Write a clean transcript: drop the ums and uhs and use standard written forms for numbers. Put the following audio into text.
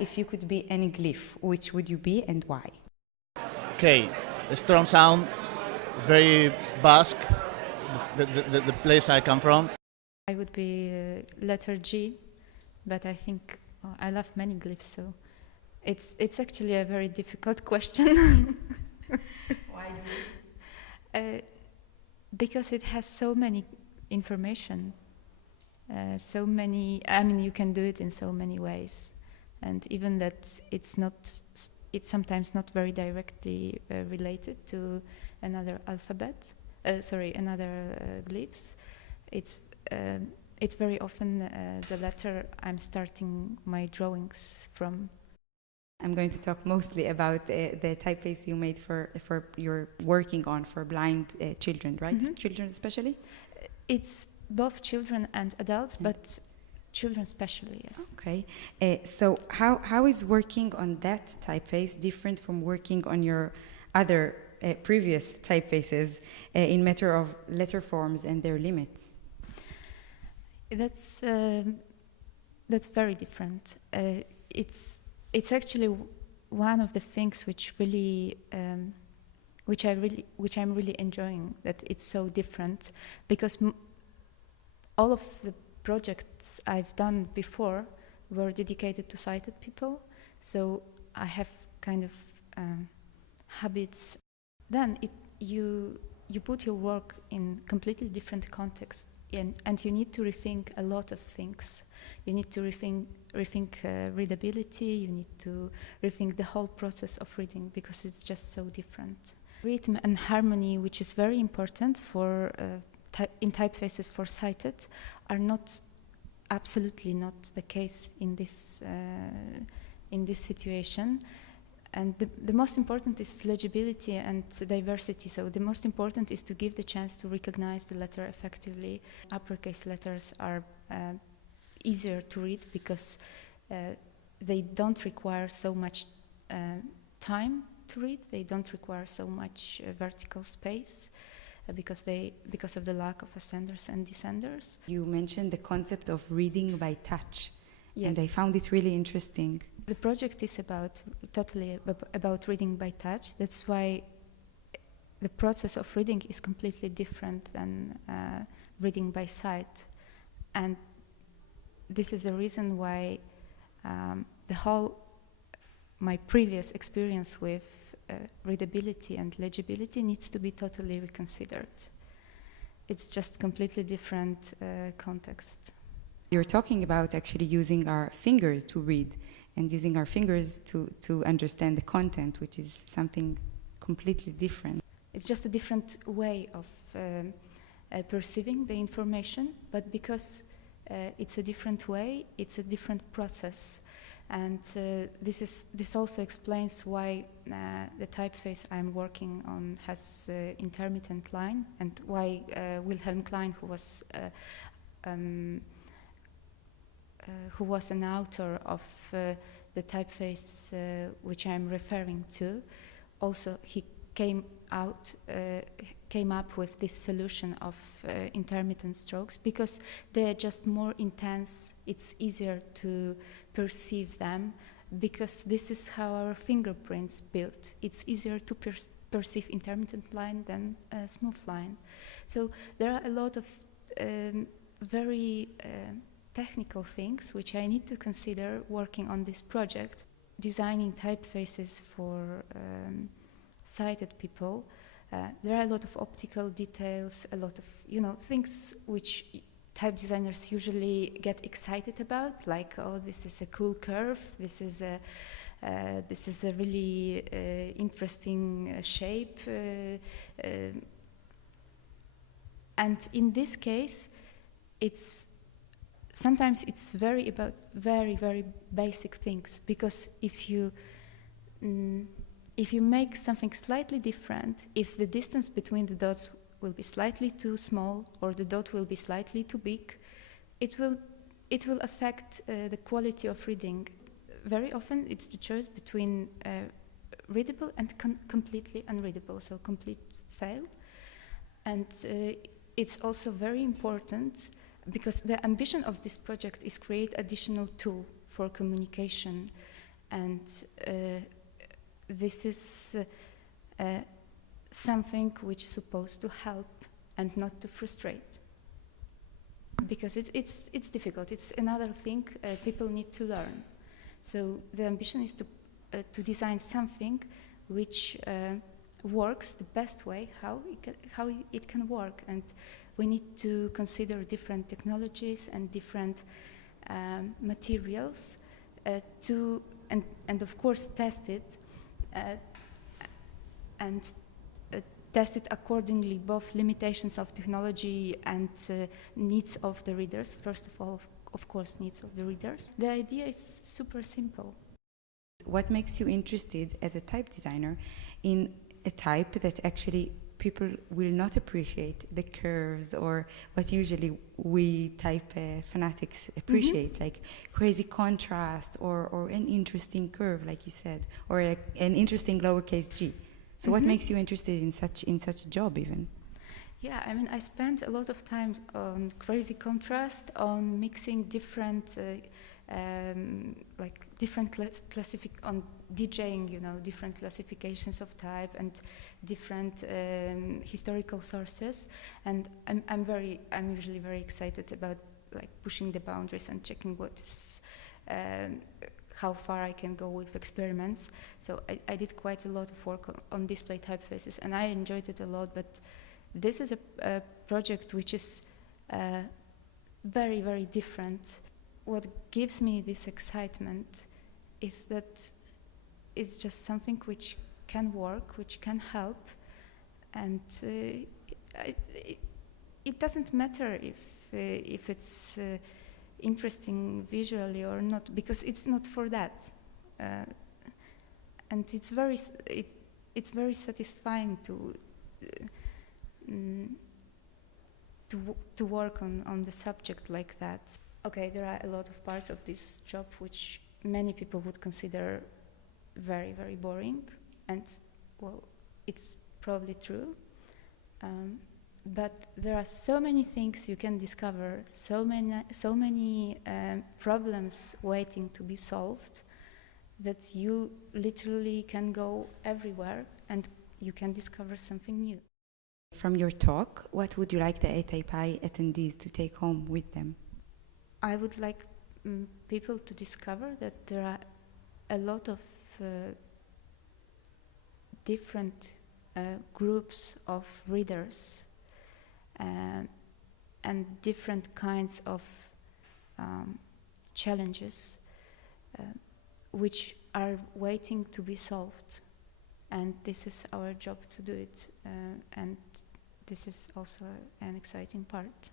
If you could be any glyph, which would you be and why? Okay, a strong sound, very Basque, the place I come from. I would be letter G, but I think I love many glyphs, so it's actually a very difficult question. Why G? Because it has so many information, so many. I mean, you can do it in so many ways, and even that it's sometimes not very directly related to another alphabet. Another glyphs. It's very often the letter I'm starting my drawings from. I'm going to talk mostly about the typeface you made for you're working on for blind children, right? Mm-hmm. Children especially? It's both children and adults, but children especially, yes. Okay. So how is working on that typeface different from working on your other previous typefaces in matter of letter forms and their limits? That's very different. It's actually one of the things which I'm really enjoying, that it's so different, because all of the projects I've done before were dedicated to sighted people, so I have kind of habits. Then you put your work in completely different context, and you need to rethink a lot of things. You need to rethink readability. You need to rethink the whole process of reading, because it's just so different. Rhythm and harmony, which is very important for in typefaces for sighted, are absolutely not the case in this situation. And the most important is legibility and diversity. So the most important is to give the chance to recognize the letter effectively. Uppercase letters are easier to read because they don't require so much time to read. They don't require so much vertical space because of the lack of ascenders and descenders. You mentioned the concept of reading by touch. Yes. And I found it really interesting. The project is totally about reading by touch. That's why the process of reading is completely different than reading by sight. And this is the reason why my previous experience with readability and legibility needs to be totally reconsidered. It's just completely different context. You're talking about actually using our fingers to read and using our fingers to understand the content, which is something completely different. It's just a different way of perceiving the information, but because it's a different way, it's a different process. And this also explains why the typeface I'm working on has intermittent line, and why Wilhelm Klein, who was an author of the typeface which I'm referring to, also he came up with this solution of intermittent strokes, because they're just more intense. It's easier to perceive them, because this is how our fingerprints built. It's easier to perceive intermittent line than a smooth line. So there are a lot of very technical things which I need to consider working on this project. Designing typefaces for sighted people, there are a lot of optical details, a lot of things which type designers usually get excited about, like, oh, this is a cool curve, this is a really interesting shape, and in this case, sometimes it's very very basic things, because if you make something slightly different, if the distance between the dots will be slightly too small or the dot will be slightly too big, it will affect the quality of reading. Very often it's the choice between readable and completely unreadable, so complete fail. And it's also very important, because the ambition of this project is create additional tool for communication, and this is something which is supposed to help and not to frustrate, because it's difficult. It's another thing people need to learn. So the ambition is to design something which works the best way, how it can work, and we need to consider different technologies and different materials and of course test it and test it accordingly, both limitations of technology and needs of the readers. First of all, of course, needs of the readers. The idea is super simple. What makes you interested as a type designer in a type that actually people will not appreciate, the curves, or what usually we type fanatics appreciate, like crazy contrast or an interesting curve, like you said, or an interesting lowercase g. So what makes you interested in such a job even? Yeah, I mean, I spent a lot of time on crazy contrast, on mixing different on DJing, you know, different classifications of type and different historical sources, and I'm usually very excited about like pushing the boundaries and checking what is how far I can go with experiments. So I did quite a lot of work on display typefaces, and I enjoyed it a lot. But this is a project which is very, very different. What gives me this excitement is that it's just something which can work, which can help, and it doesn't matter if it's interesting visually or not, because it's not for that, and it's very satisfying to work on the subject like that. Okay, there are a lot of parts of this job which many people would consider very, very boring, and well, it's probably true. But there are so many things you can discover, so many problems waiting to be solved, that you literally can go everywhere and you can discover something new. From your talk, what would you like the ATypI attendees to take home with them? I would like people to discover that there are a lot of different groups of readers and different kinds of challenges which are waiting to be solved, and this is our job to do it, and this is also an exciting part.